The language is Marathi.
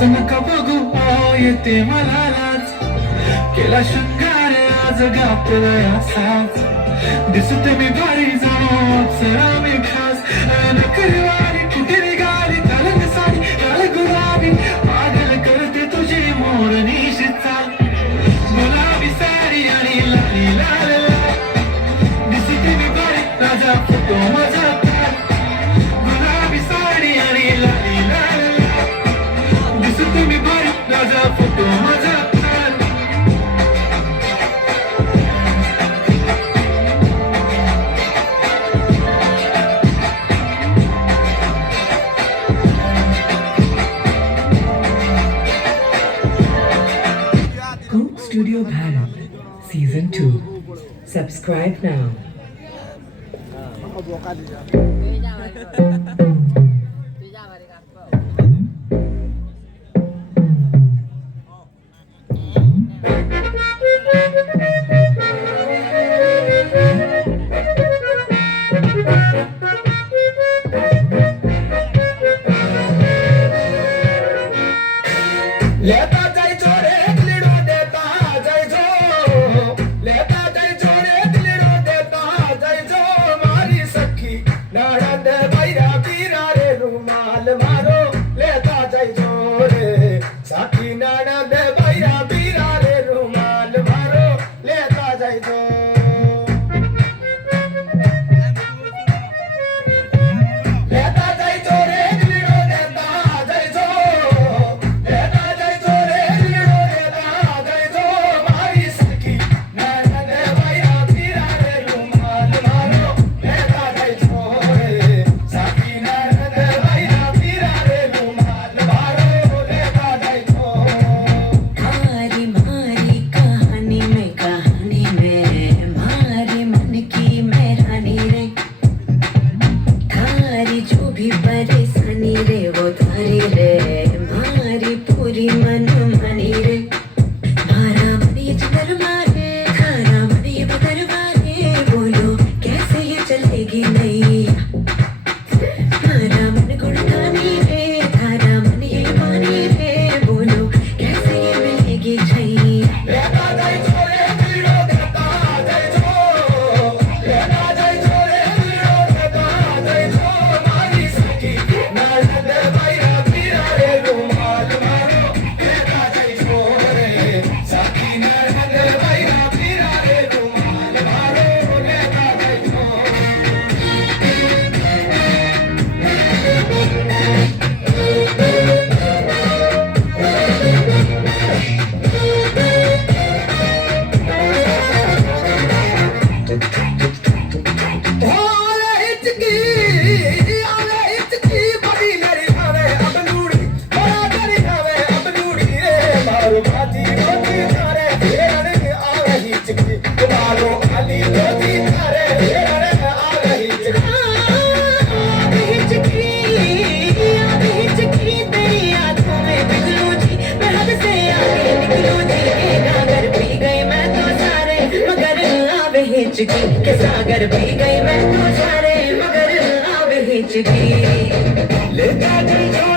असं नका बघू येते मला लाज केला शृंगार आज गातोय असाच दिसते मी भारी जाऊन सरा मी खास नकरवारी कुठे निघाली कालंग साडी काल गुलाबी पागल करते तुझी मोरनीशी चाल गुलाबी साडी आणि लाली लाल दिसते मी भारी राजा फोटो माझा गुलाबी साडी आणि लाली लाल दिसते मी भारी राजा फोटो माझा Studio Bharat Season 2. Subscribe now. के सागर पी गई मैं तो सारे मगर आवे हिचकी लेता दिल